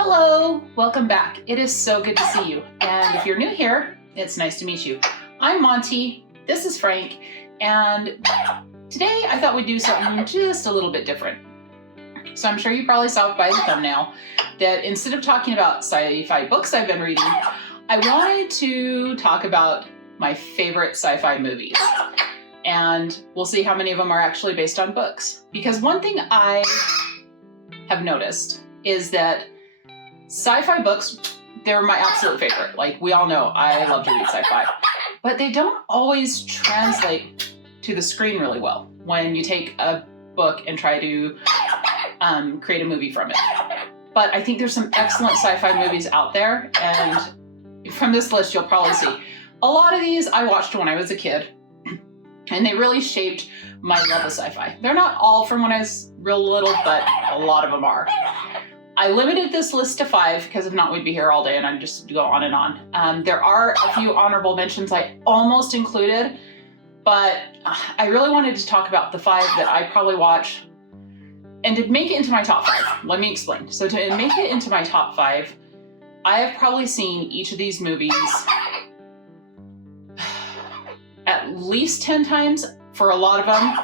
Hello, welcome back. It is so good to see you. And if you're new here, it's nice to meet you. I'm Monty, this is Frank, and today I thought we'd do something just a little bit different. So I'm sure you probably saw by the thumbnail that instead of talking about sci-fi books I've been reading, I wanted to talk about my favorite sci-fi movies. And we'll see how many of them are actually based on books. Because one thing I have noticed is that sci-fi books, they're my absolute favorite. Like, we all know I love to read sci-fi. But they don't always translate to the screen really well when you take a book and try to create a movie from it. But I think there's some excellent sci-fi movies out there, and from this list you'll probably see a lot of these I watched when I was a kid, and they really shaped my love of sci-fi. They're not all from when I was real little, but a lot of them are. I limited this list to 5 because if not, we'd be here all day and I'd just go on and on. There are a few honorable mentions I almost included, but I really wanted to talk about the 5 that I probably watch. And to make it into my top 5, let me explain. So to make it into my top 5, I have probably seen each of these movies at least 10 times. For a lot of them,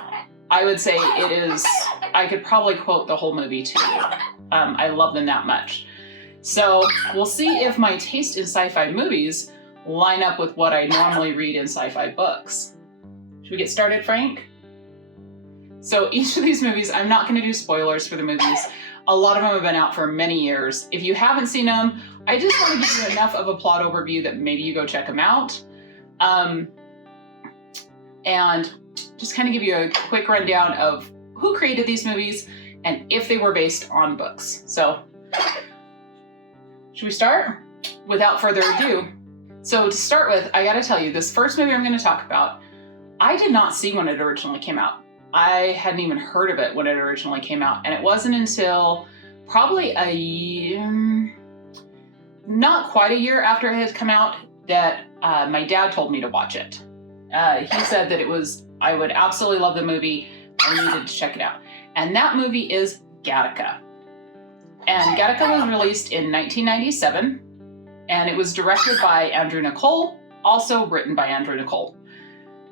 I would say I could probably quote the whole movie to you. I love them that much. So we'll see if my taste in sci-fi movies line up with what I normally read in sci-fi books. Should we get started, Frank? So each of these movies, I'm not going to do spoilers for the movies. A lot of them have been out for many years. If you haven't seen them, I just want to give you enough of a plot overview that maybe you go check them out. And just kind of give you a quick rundown of who created these movies and if they were based on books. So, should we start? Without further ado. So to start with, I gotta tell you, this first movie I'm gonna talk about, I did not see when it originally came out. I hadn't even heard of it when it originally came out, and it wasn't until probably not quite a year after it had come out that my dad told me to watch it. He said that I would absolutely love the movie. I needed to check it out. And that movie is Gattaca. And Gattaca was released in 1997, and it was directed by Andrew Niccol, also written by Andrew Niccol.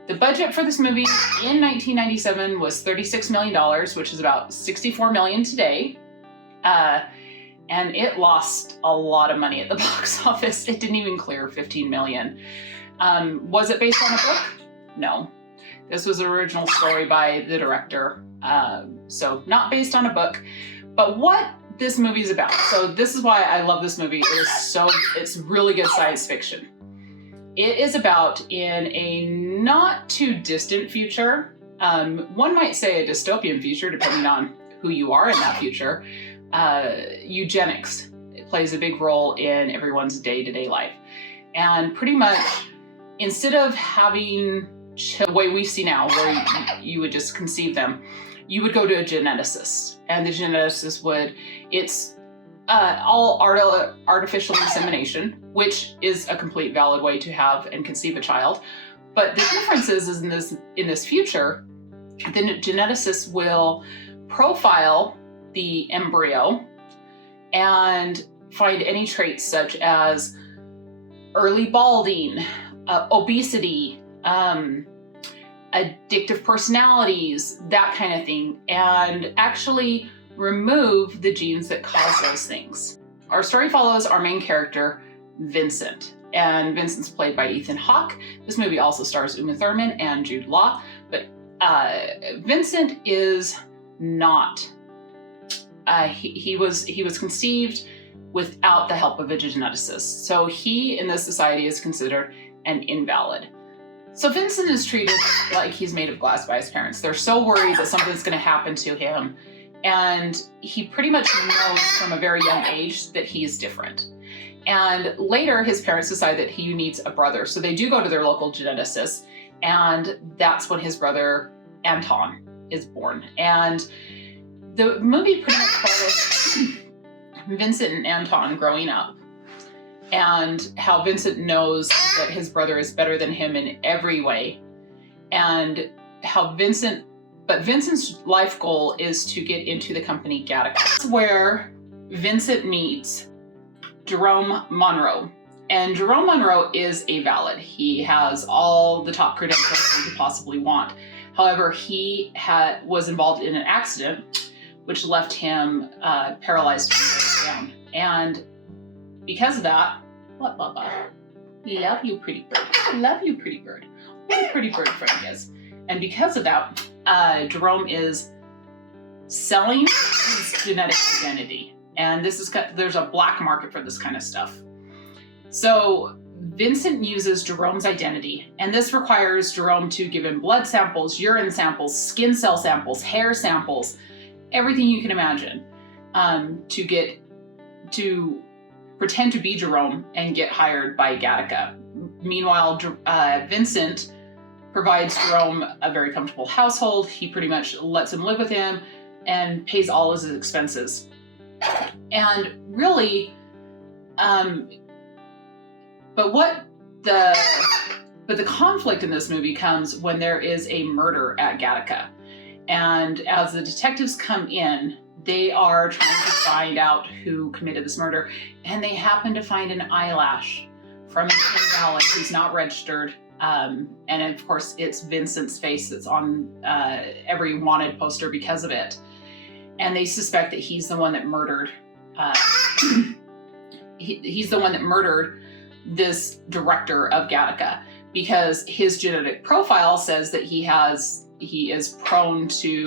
The budget for this movie in 1997 was $36 million, which is about $64 million today. And it lost a lot of money at the box office. It didn't even clear $15 million. Was it based on a book? No. This was an original story by the director, so not based on a book. But what this movie is about, so this is why I love this movie, it's really good science fiction. It is about, in a not too distant future, one might say a dystopian future, depending on who you are in that future, eugenics. It plays a big role in everyone's day-to-day life. And pretty much, instead of having the way we see now, where you would just conceive them, you would go to a geneticist, and the geneticist it's all artificial insemination, which is a complete valid way to have and conceive a child. But the difference is in this future, the geneticist will profile the embryo and find any traits such as early balding, obesity, addictive personalities, that kind of thing, and actually remove the genes that cause those things. Our story follows our main character, Vincent, and Vincent's played by Ethan Hawke. This movie also stars Uma Thurman and Jude Law, but Vincent is not. He was conceived without the help of a geneticist, so he in this society is considered an invalid. So Vincent is treated like he's made of glass by his parents. They're so worried that something's going to happen to him, and he pretty much knows from a very young age that he's different. And later his parents decide that he needs a brother, so they do go to their local geneticist, and that's when his brother Anton is born. And the movie pretty much follows Vincent and Anton growing up, and how Vincent knows that his brother is better than him in every way, and how Vincent's life goal is to get into the company Gattaca. That's where Vincent meets Jerome Monroe. And Jerome Monroe is a valid. He has all the top credentials you could possibly want. However, he was involved in an accident which left him paralyzed from the waist down. And because of that, what, Bubba? Love you, pretty bird. Love you, pretty bird. What a pretty bird Frank is. And because of that, Jerome is selling his genetic identity. And there's a black market for this kind of stuff. So Vincent uses Jerome's identity, and this requires Jerome to give him blood samples, urine samples, skin cell samples, hair samples, everything you can imagine, to pretend to be Jerome and get hired by Gattaca. Meanwhile, Vincent provides Jerome a very comfortable household. He pretty much lets him live with him and pays all his expenses. And really, but the conflict in this movie comes when there is a murder at Gattaca. And as the detectives come in, they are trying to find out who committed this murder, and they happen to find an eyelash from an invalid who's not registered. And of course, it's Vincent's face that's on every wanted poster because of it. And they suspect that he's the one that murdered. He's the one that murdered this director of Gattaca, because his genetic profile says that he is prone to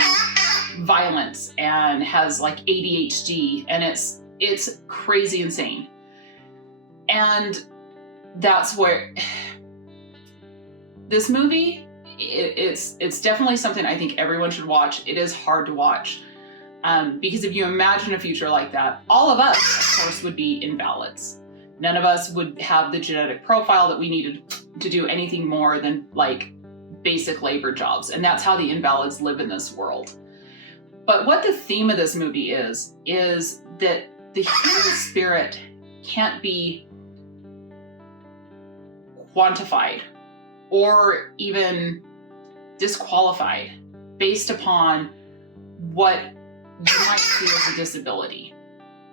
violence and has like ADHD, and it's crazy insane. And that's where this movie, it's definitely something I think everyone should watch. It is hard to watch. Because if you imagine a future like that, all of us, of course, would be invalids. None of us would have the genetic profile that we needed to do anything more than like basic labor jobs. And that's how the invalids live in this world. But what the theme of this movie is that the human spirit can't be quantified or even disqualified based upon what you might see as a disability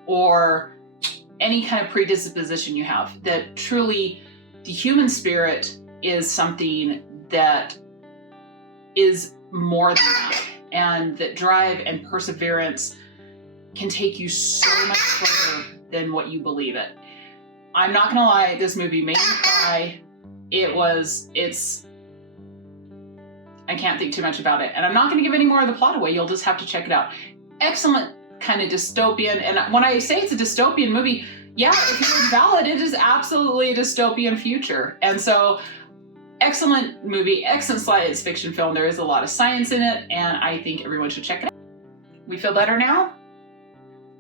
or any kind of predisposition you have. That truly the human spirit is something that is more than that, and that drive and perseverance can take you so much further than what you believe it. I'm not gonna lie, this movie made me cry. I can't think too much about it, and I'm not gonna give any more of the plot away. You'll just have to check it out. Excellent kind of dystopian, and when I say it's a dystopian movie, yeah, if you're valid, it is absolutely a dystopian future. And so, excellent movie, excellent science fiction film. There is a lot of science in it, and I think everyone should check it out. We feel better now?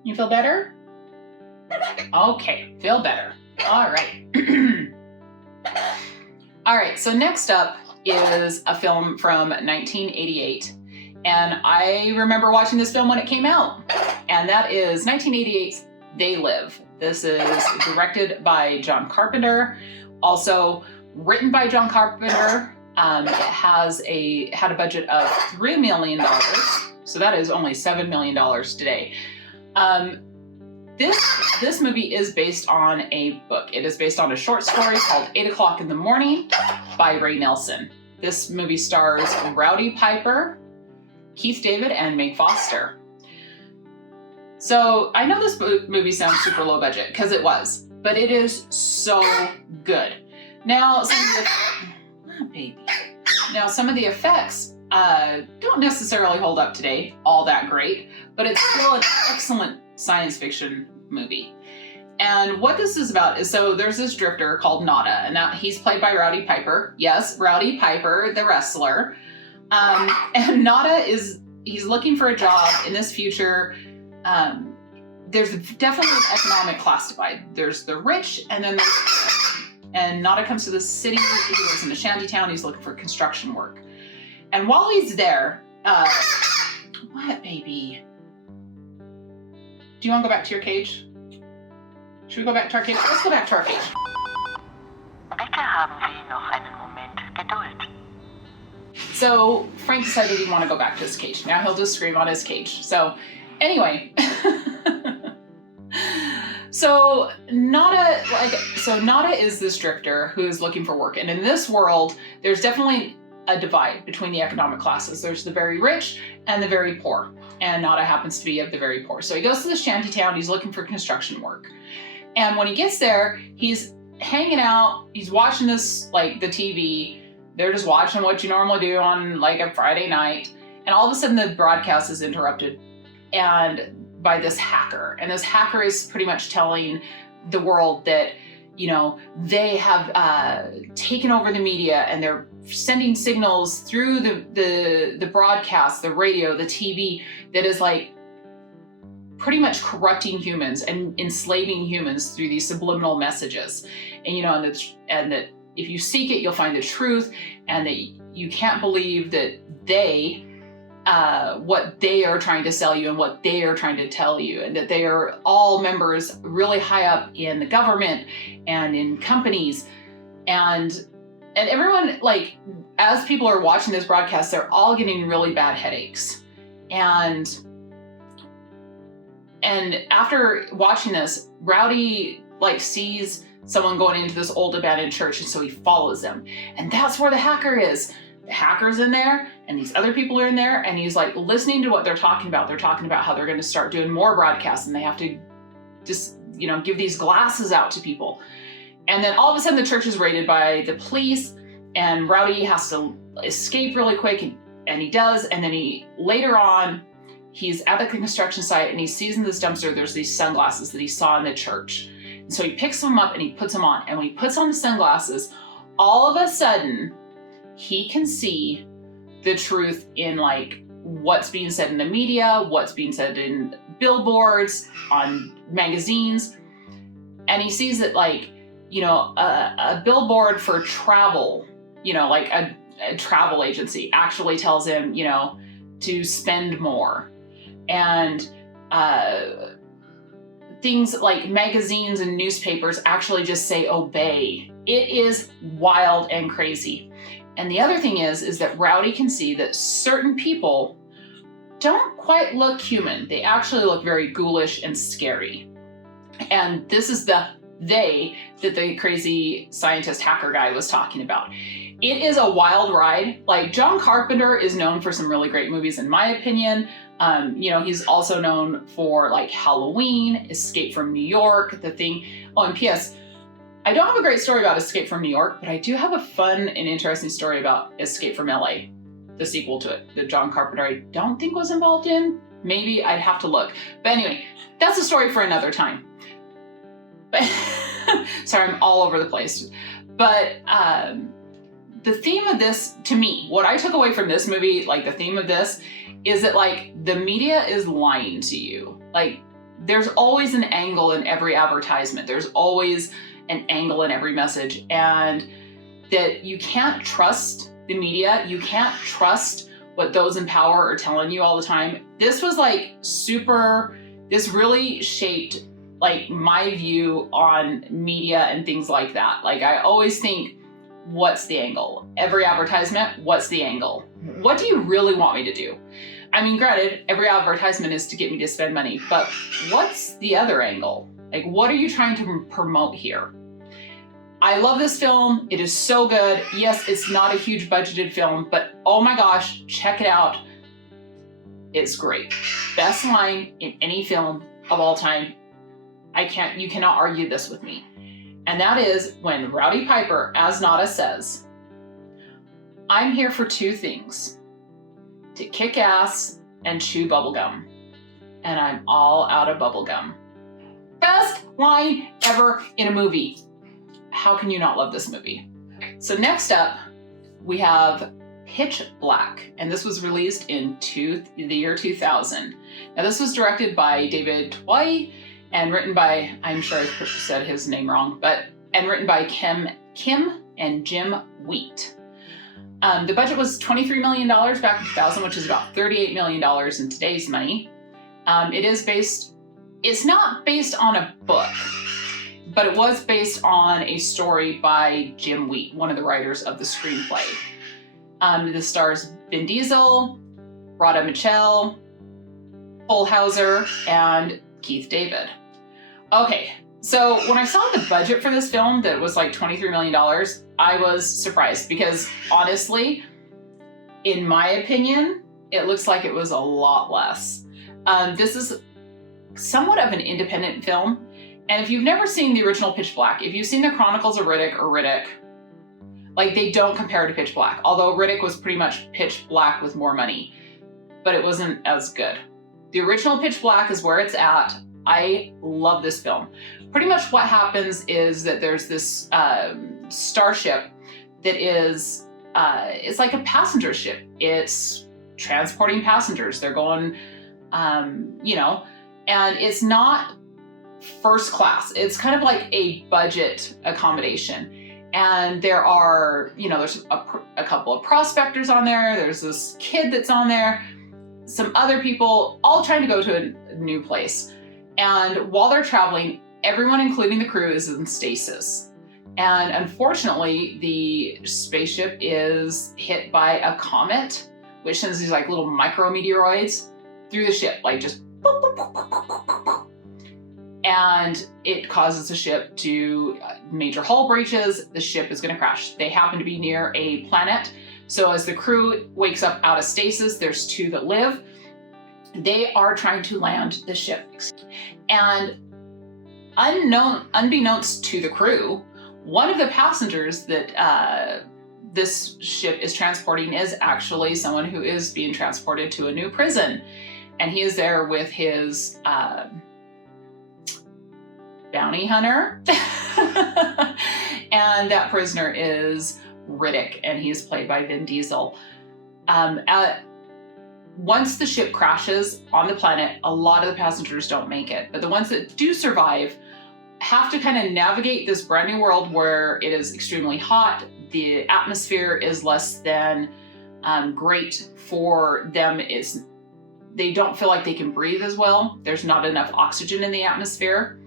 You feel better? Okay, feel better. All right. All right, so next up is a film from 1988. And I remember watching this film when it came out. And that is 1988's They Live. This is directed by John Carpenter, also written by John Carpenter. It had a budget of $3 million, so that is only $7 million today. This movie is based on a book. It is based on a short story called 8 O'Clock in the Morning by Ray Nelson. This movie stars Rowdy Piper, Keith David, and Meg Foster. So I know this movie sounds super low budget, because it was, but it is so good. Now, some of the effects don't necessarily hold up today all that great, but it's still an excellent science fiction movie. And what this is about is, so there's this drifter called Nada, and he's played by Rowdy Piper. Yes, Rowdy Piper, the wrestler. And Nada he's looking for a job in this future. There's definitely an economic class divide. There's the rich, and then and Nada comes to the city. He lives in a shanty town. He's looking for construction work. And while he's there, what, baby? Do you want to go back to your cage? Should we go back to our cage? Let's go back to our cage. Bitte haben Sie noch einen Moment Geduld. So Frank decided he'd want to go back to his cage. Now he'll just scream on his cage. So anyway, So Nada is this drifter who is looking for work. And in this world, there's definitely a divide between the economic classes. There's the very rich and the very poor. And Nada happens to be of the very poor. So he goes to this shanty town, he's looking for construction work. And when he gets there, he's hanging out, he's watching this, like the TV. They're just watching what you normally do on like a Friday night. And all of a sudden the broadcast is interrupted and by this hacker. And this hacker is pretty much telling the world that, you know, they have taken over the media and they're sending signals through the broadcast, the radio, the TV, that is like pretty much corrupting humans and enslaving humans through these subliminal messages. And, you know, and that if you seek it, you'll find the truth, and that you can't believe that what they are trying to sell you and what they are trying to tell you, and that they are all members really high up in the government and in companies. And everyone, like, as people are watching this broadcast, they're all getting really bad headaches. And after watching this, Rowdy like sees someone going into this old abandoned church, and so he follows them. And that's where the hacker is. The hacker's in there, and these other people are in there, and he's like listening to what they're talking about. They're talking about how they're going to start doing more broadcasts, and they have to just, you know, give these glasses out to people. And then all of a sudden the church is raided by the police, and Rowdy has to escape really quick, and he does. And then later on, he's at the construction site, and he sees in this dumpster, there's these sunglasses that he saw in the church. And so he picks them up and he puts them on. And when he puts on the sunglasses, all of a sudden, he can see the truth in like what's being said in the media, what's being said in billboards, on magazines. And he sees that, like, you know, a billboard for travel, you know, like a travel agency actually tells him, you know, to spend more. And things like magazines and newspapers actually just say obey. It is wild and crazy. And the other thing is that Rowdy can see that certain people don't quite look human. They actually look very ghoulish and scary. And this is the they that the crazy scientist hacker guy was talking about. It is a wild ride. Like, John Carpenter is known for some really great movies, in my opinion. You know, he's also known for like Halloween, Escape from New York, The Thing. Oh, and P.S. I don't have a great story about Escape from New York, but I do have a fun and interesting story about Escape from LA, the sequel to it, that John Carpenter I don't think was involved in. Maybe, I'd have to look. But anyway, that's a story for another time. But sorry, I'm all over the place. But the theme of this, to me, what I took away from this movie, like the theme of this, is that like the media is lying to you. Like, there's always an angle in every advertisement. There's always an angle in every message, and that you can't trust the media. You can't trust what those in power are telling you all the time. This was like this really shaped like my view on media and things like that. Like, I always think, what's the angle? Every advertisement, what's the angle? What do you really want me to do? I mean, granted, every advertisement is to get me to spend money, but what's the other angle? Like, what are you trying to promote here? I love this film. It is so good. Yes, it's not a huge budgeted film, but oh my gosh, check it out. It's great. Best line in any film of all time. You cannot argue this with me. And that is when Rowdy Piper, as Nada, says, "I'm here for two things, to kick ass and chew bubblegum. And I'm all out of bubblegum." Best line ever in a movie. How can you not love this movie? So next up, we have Pitch Black, and this was released in the year 2000. Now, this was directed by David Twohy and written by, I'm sure I said his name wrong, and written by Kim and Jim Wheat. The budget was $23 million back in 2000, which is about $38 million in today's money. It's not based on a book, but it was based on a story by Jim Wheat, one of the writers of the screenplay. This stars Vin Diesel, Radha Mitchell, Paul Hauser, and Keith David. Okay, so when I saw the budget for this film that was like $23 million, I was surprised because honestly, in my opinion, it looks like it was a lot less. This is somewhat of an independent film. And if you've never seen the original Pitch Black, if you've seen the Chronicles of Riddick or Riddick, like they don't compare to Pitch Black. Although Riddick was pretty much Pitch Black with more money, but it wasn't as good. The original Pitch Black is where it's at. I love this film. Pretty much what happens is that there's this starship that is, it's like a passenger ship. It's transporting passengers. They're going, you know, and it's not first class. It's kind of like a budget accommodation. And there are, you know, there's a couple of prospectors on there. There's this kid that's on there. Some other people all trying to go to a new place. And while they're traveling, everyone, including the crew, is in stasis. And unfortunately, the spaceship is hit by a comet, which sends these like little micrometeoroids through the ship, like just boop, boop, boop, boop, boop, boop, boop. And it causes the ship to major hull breaches. The ship is going to crash. They happen to be near a planet. So as the crew wakes up out of stasis, there's two that live. They are trying to land the ship. And unbeknownst to the crew, one of the passengers that this ship is transporting is actually someone who is being transported to a new prison. And he is there with his bounty hunter. And that prisoner is Riddick, and he is played by Vin Diesel. Once the ship crashes on the planet, a lot of the passengers don't make it, but the ones that do survive have to kind of navigate this brand new world where it is extremely hot. The atmosphere is less than great for them. They don't feel like they can breathe as well. There's not enough oxygen in the atmosphere.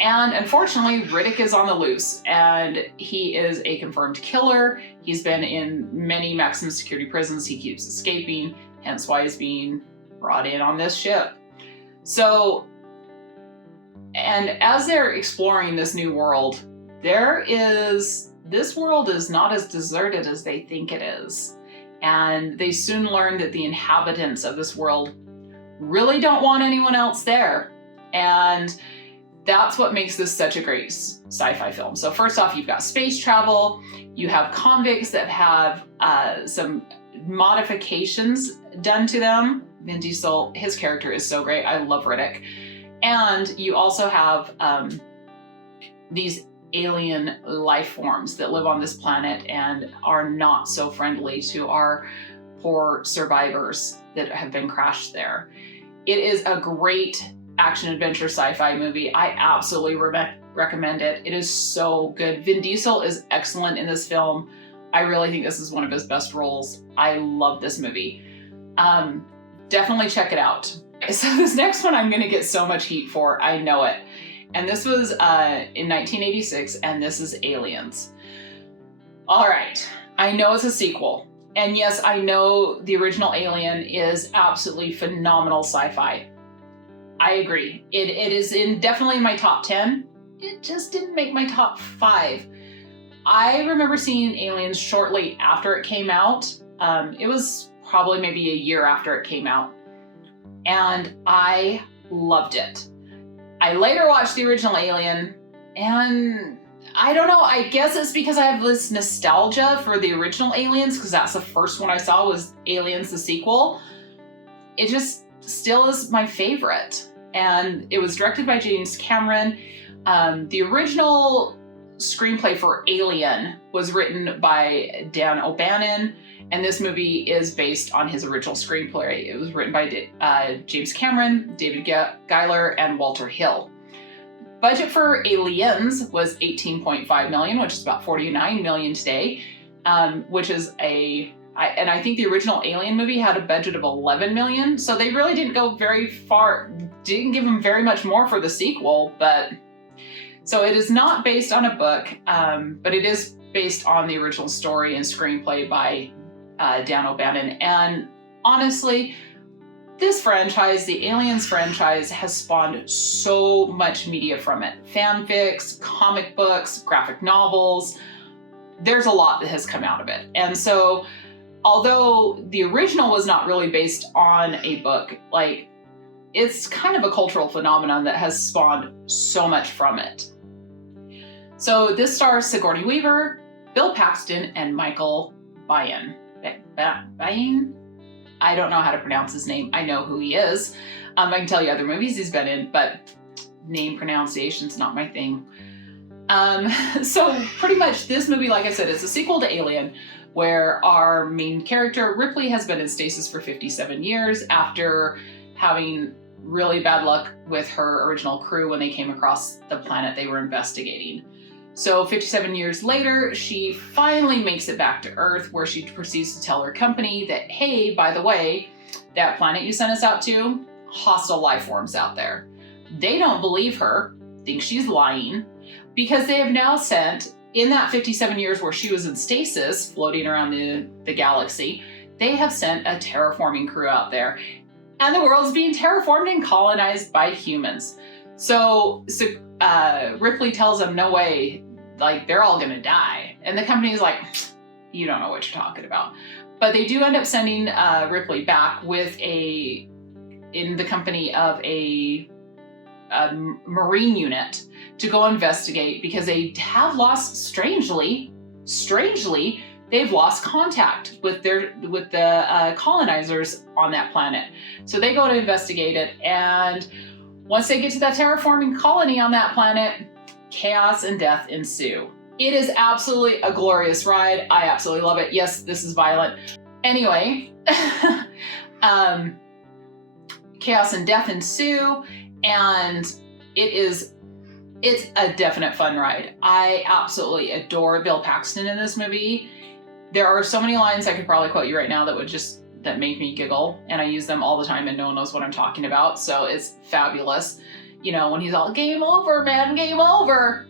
And unfortunately, Riddick is on the loose, and he is a confirmed killer. He's been in many maximum security prisons. He keeps escaping, hence why he's being brought in on this ship. So, and as they're exploring this new world, this world is not as deserted as they think it is. And they soon learn that the inhabitants of this world really don't want anyone else there. And that's what makes this such a great sci-fi film. So first off, you've got space travel, you have convicts that have some modifications done to them. Vin Diesel, his character is so great. I love Riddick. And you also have these alien life forms that live on this planet and are not so friendly to our poor survivors that have been crashed there. It is a great action-adventure sci-fi movie. I absolutely recommend it. It is so good. Vin Diesel is excellent in this film. I really think this is one of his best roles. I love this movie. Definitely check it out. So this next one I'm going to get so much heat for. I know it. And this was in 1986, and this is Aliens. All right. I know it's a sequel. And yes, I know the original Alien is absolutely phenomenal sci-fi. I agree. It is definitely in my top 10. It just didn't make my top 5. I remember seeing Aliens shortly after it came out. It was probably maybe a year after it came out. And I loved it. I later watched the original Alien, and I don't know, I guess it's because I have this nostalgia for the original Aliens, because that's the first one I saw was Aliens, the sequel. It just still is my favorite. And it was directed by James Cameron. The original screenplay for Alien was written by Dan O'Bannon, and this movie is based on his original screenplay. It was written by James Cameron, David Giler, and Walter Hill. Budget for Aliens was $18.5 million, which is about $49 million today, which is and I think the original Alien movie had a budget of $11 million, so they really didn't go very far, didn't give them very much more for the sequel, but so it is not based on a book, but it is based on the original story and screenplay by Dan O'Bannon. And honestly, this franchise, the Aliens franchise, has spawned so much media from it. Fanfics, comic books, graphic novels. There's a lot that has come out of it. And so, although the original was not really based on a book, like, it's kind of a cultural phenomenon that has spawned so much from it. So this stars Sigourney Weaver, Bill Paxton, and Michael Biehn. Biehn? I don't know how to pronounce his name. I know who he is. I can tell you other movies he's been in, but name pronunciation's not my thing. So pretty much this movie, like I said, is a sequel to Alien, where our main character, Ripley, has been in stasis for 57 years after having really bad luck with her original crew when they came across the planet they were investigating. So 57 years later, she finally makes it back to Earth, where she proceeds to tell her company that, hey, by the way, that planet you sent us out to, hostile life forms out there. They don't believe her, think she's lying, because they have now sent, in that 57 years where she was in stasis, floating around the galaxy, they have sent a terraforming crew out there. And the world's being terraformed and colonized by humans. So Ripley tells them, no way, like, they're all gonna die. And the company's like, you don't know what you're talking about. But they do end up sending Ripley back in the company of a Marine unit to go investigate, because they have lost, strangely, they've lost contact with the colonizers on that planet. So they go to investigate it, and once they get to that terraforming colony on that planet, chaos and death ensue. It is absolutely a glorious ride. I absolutely love it. Yes, this is violent. Anyway, chaos and death ensue, and it's a definite fun ride. I absolutely adore Bill Paxton in this movie. There are so many lines I could probably quote you right now that make me giggle, and I use them all the time and no one knows what I'm talking about, so it's fabulous. You know, when he's all, game over, man, game over.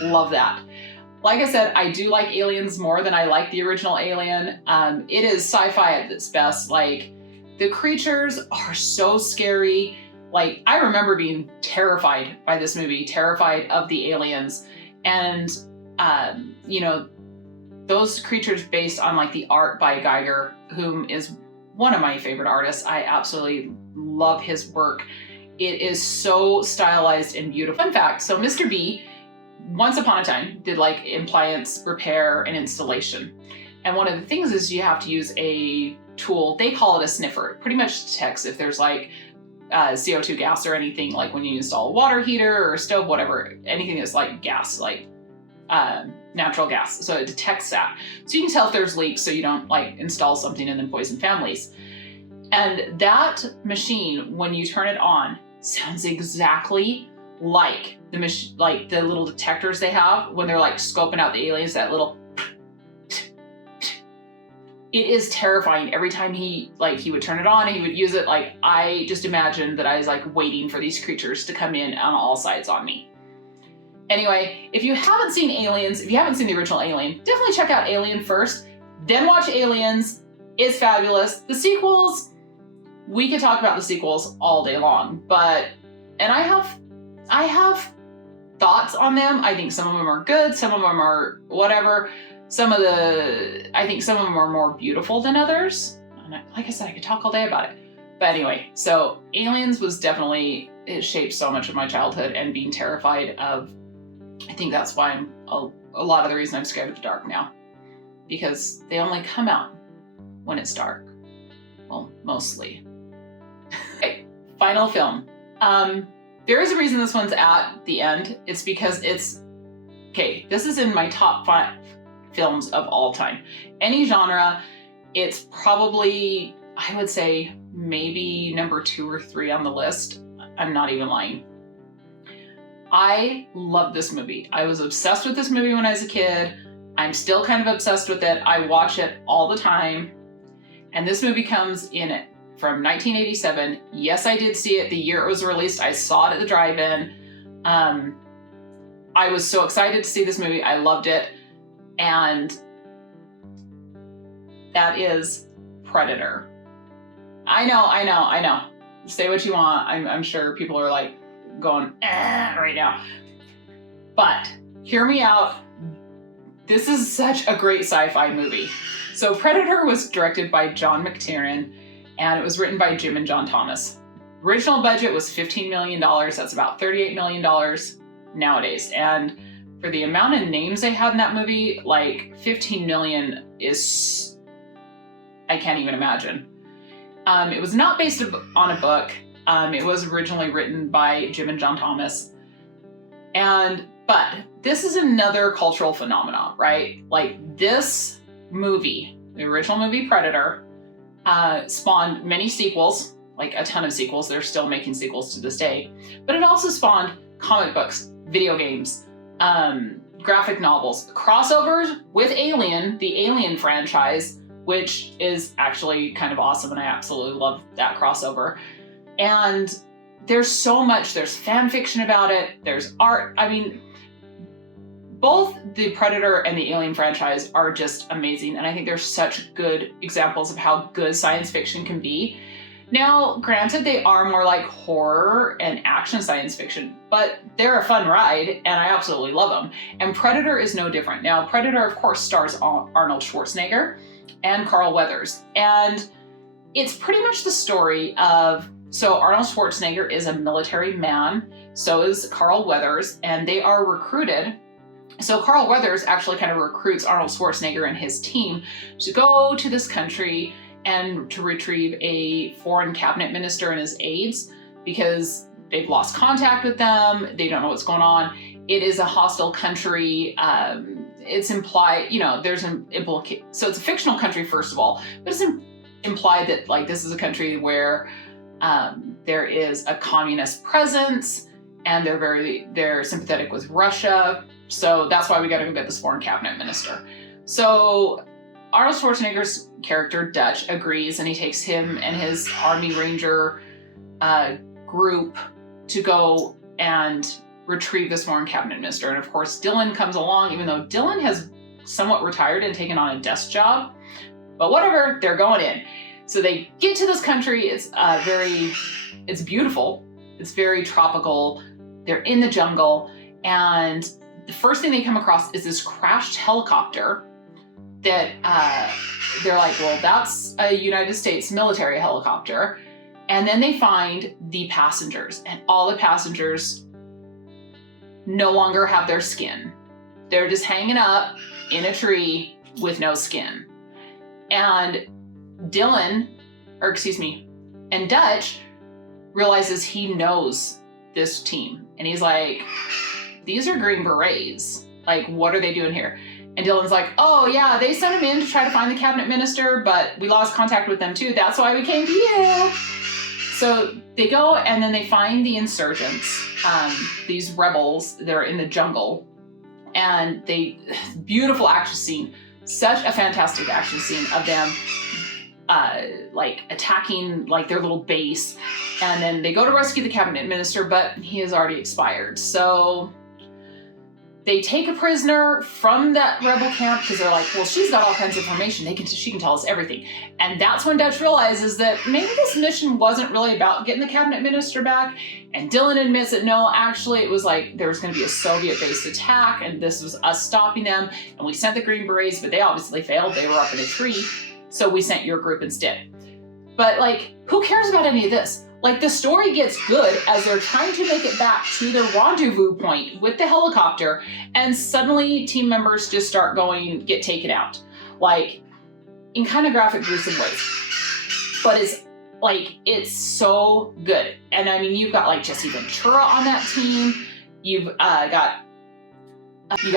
Love that. Like I said, I do like Aliens more than I like the original Alien. It is sci-fi at its best. Like, the creatures are so scary. Like, I remember being terrified by this movie, terrified of the aliens. And, you know, those creatures based on, like, the art by Geiger, whom is one of my favorite artists. I absolutely love his work. It is so stylized and beautiful. Fun fact, so Mr. B, once upon a time, did like appliance repair and installation. And one of the things is you have to use a tool, they call it a sniffer. It pretty much detects if there's like CO2 gas or anything, like when you install a water heater or a stove, whatever, anything that's like gas, like natural gas. So it detects that. So you can tell if there's leaks so you don't like install something and then poison families. And that machine, when you turn it on, sounds exactly like the little detectors they have when they're like scoping out the aliens, that little. It is terrifying. Every time he would turn it on and he would use it, like, I just imagined that I was like waiting for these creatures to come in on all sides on me. Anyway, if you haven't seen Aliens, if you haven't seen the original Alien, definitely check out Alien first, then watch Aliens. It's fabulous. The sequels, we could talk about the sequels all day long, and I have thoughts on them. I think some of them are good, some of them are whatever. I think some of them are more beautiful than others. And like I said, I could talk all day about it. But anyway, so Aliens was definitely, it shaped so much of my childhood and being terrified of. I think that's why I'm a lot of the reason I'm scared of the dark now, because they only come out when it's dark. Well, mostly. Okay, final film. There is a reason this one's at the end. It's because this is in my top 5 films of all time. Any genre, it's probably, I would say, maybe number 2 or 3 on the list. I'm not even lying. I love this movie. I was obsessed with this movie when I was a kid. I'm still kind of obsessed with it. I watch it all the time. And this movie comes in it from 1987. Yes, I did see it the year it was released. I saw it at the drive-in. I was so excited to see this movie. I loved it. And that is Predator. I know. Say what you want. I'm sure people are like going right now. But hear me out. This is such a great sci-fi movie. So Predator was directed by John McTiernan, and it was written by Jim and John Thomas. Original budget was $15 million. That's about $38 million nowadays. And for the amount of names they had in that movie, like 15 million is, I can't even imagine. It was not based on a book. It was originally written by Jim and John Thomas. But this is another cultural phenomenon, right? Like this movie, the original movie Predator, spawned many sequels, like a ton of sequels. They're still making sequels to this day. But it also spawned comic books, video games, graphic novels, crossovers with Alien, the Alien franchise, which is actually kind of awesome, and I absolutely love that crossover. And there's so much. There's fan fiction about it. There's art. I mean, both the Predator and the Alien franchise are just amazing, and I think they're such good examples of how good science fiction can be. Now, granted, they are more like horror and action science fiction, but they're a fun ride, and I absolutely love them. And Predator is no different. Now, Predator, of course, stars Arnold Schwarzenegger and Carl Weathers, and it's pretty much the story of, so Arnold Schwarzenegger is a military man, so is Carl Weathers, and they are recruited. So Carl Weathers actually kind of recruits Arnold Schwarzenegger and his team to go to this country and to retrieve a foreign cabinet minister and his aides, because they've lost contact with them. They don't know what's going on. It is a hostile country. It's implied, there's an implication. So it's a fictional country, first of all, but it's implied that like this is a country where there is a communist presence, and they're sympathetic with Russia. So that's why we got to go get this foreign cabinet minister. So Arnold Schwarzenegger's character, Dutch, agrees, and he takes him and his Army Ranger group to go and retrieve this foreign cabinet minister. And of course, Dylan comes along, even though Dylan has somewhat retired and taken on a desk job. But whatever, they're going in. So they get to this country. It's beautiful. It's very tropical. They're in the jungle, and the first thing they come across is this crashed helicopter that they're like, well, that's a United States military helicopter. And then they find the passengers, and all the passengers no longer have their skin. They're just hanging up in a tree with no skin. And and Dutch realizes he knows this team. And he's like, these are Green Berets. Like, what are they doing here? And Dylan's like, oh yeah, they sent him in to try to find the cabinet minister, but we lost contact with them too. That's why we came to you. So they go, and then they find the insurgents, these rebels that are in the jungle. And beautiful action scene, such a fantastic action scene of them like attacking like their little base. And then they go to rescue the cabinet minister, but he has already expired. So they take a prisoner from that rebel camp, because they're like, well, she's got all kinds of information. She can tell us everything. And that's when Dutch realizes that maybe this mission wasn't really about getting the cabinet minister back. And Dylan admits that no, actually it was like there was going to be a Soviet-based attack, and this was us stopping them. And we sent the Green Berets, but they obviously failed. They were up in a tree. So we sent your group instead. But like, who cares about any of this? Like, the story gets good as they're trying to make it back to their rendezvous point with the helicopter, and suddenly team members just get taken out. Like, in kind of graphic, gruesome ways. But it's so good. And I mean, you've got like Jesse Ventura on that team. You got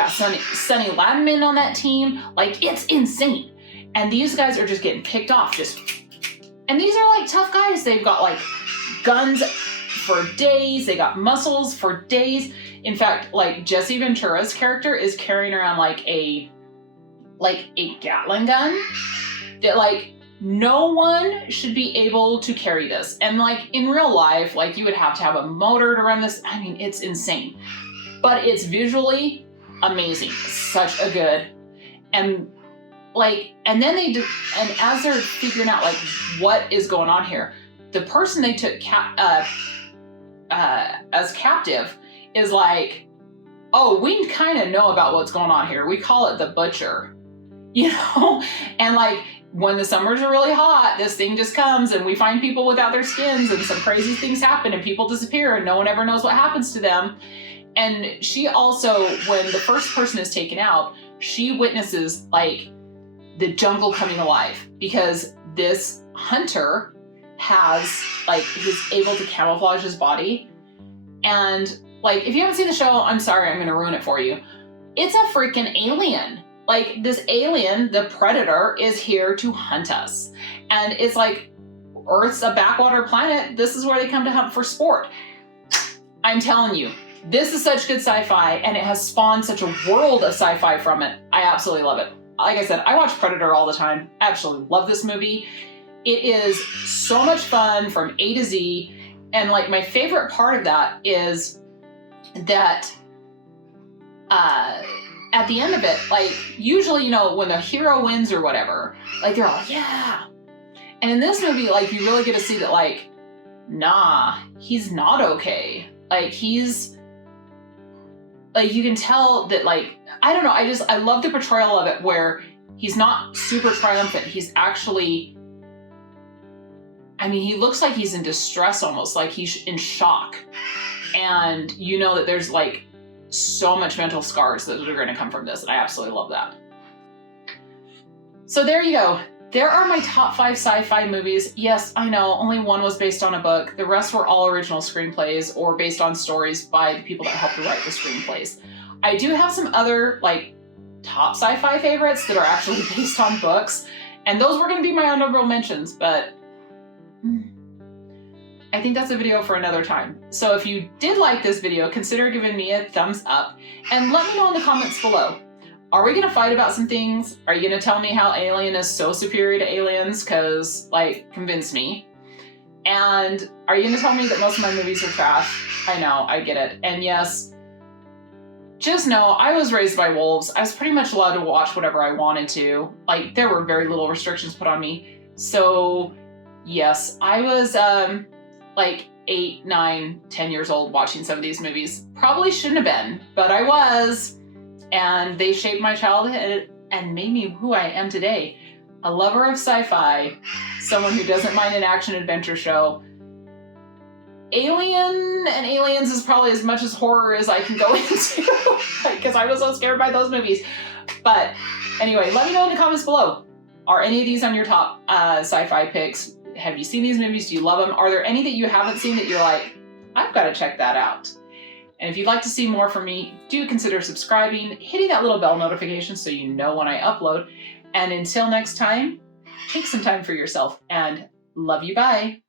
Sonny Landman on that team. Like, it's insane. And these guys are just getting picked off. And these are like tough guys. They've got like guns for days. They got muscles for days. In fact, like Jesse Ventura's character is carrying around like a Gatling gun that like no one should be able to carry this. And like in real life, like you would have to have a motor to run this. I mean, it's insane, but it's visually amazing. Such a good, and like, and then they do, and as they're figuring out like what is going on here, the person they took as captive is like, oh, we kind of know about what's going on here. We call it the butcher, you know? And like, when the summers are really hot, this thing just comes and we find people without their skins and some crazy things happen and people disappear and no one ever knows what happens to them. And she also, when the first person is taken out, she witnesses like the jungle coming alive because this hunter has like, he's able to camouflage his body. And like, if you haven't seen the show, I'm sorry, I'm gonna ruin it for you. It's a freaking alien. Like, this alien, the predator, is here to hunt us. And it's like, Earth's a backwater planet. This is where they come to hunt for sport. I'm telling you, this is such good sci-fi, and it has spawned such a world of sci-fi from it. I absolutely love it. Like I said, I watch Predator all the time. I absolutely love this movie. It is so much fun from A to Z. And like, my favorite part of that is that, at the end of it, like, usually, you know, when the hero wins or whatever, like, they're all, yeah. And in this movie, like, you really get to see that, like, nah, he's not okay. Like, he's, like, you can tell that, like, I don't know, I love the portrayal of it where he's not super triumphant. He's actually, I mean, he looks like he's in distress almost, like he's in shock. And you know that there's, like, so much mental scars that are going to come from this, and I absolutely love that. So there you go. There are my top 5 sci-fi movies. Yes, I know, only one was based on a book. The rest were all original screenplays or based on stories by the people that helped to write the screenplays. I do have some other, like, top sci-fi favorites that are actually based on books, and those were going to be my honorable mentions, but I think that's a video for another time. So if you did like this video, consider giving me a thumbs up and let me know in the comments below. Are we gonna fight about some things? Are you gonna tell me how Alien is so superior to Aliens? Cause, like, convince me. And are you gonna tell me that most of my movies are trash? I know, I get it. And yes, just know I was raised by wolves. I was pretty much allowed to watch whatever I wanted to. Like, there were very little restrictions put on me. So yes, I was, like 8, 9, 10 years old watching some of these movies. Probably shouldn't have been, but I was. And they shaped my childhood and made me who I am today. A lover of sci-fi, someone who doesn't mind an action-adventure show. Alien and Aliens is probably as much as horror as I can go into, because I was so scared by those movies. But anyway, let me know in the comments below. Are any of these on your top sci-fi picks? Have you seen these movies? Do you love them? Are there any that you haven't seen that you're like, I've got to check that out? And if you'd like to see more from me, do consider subscribing, hitting that little bell notification so you know when I upload. And until next time, take some time for yourself and love you, bye.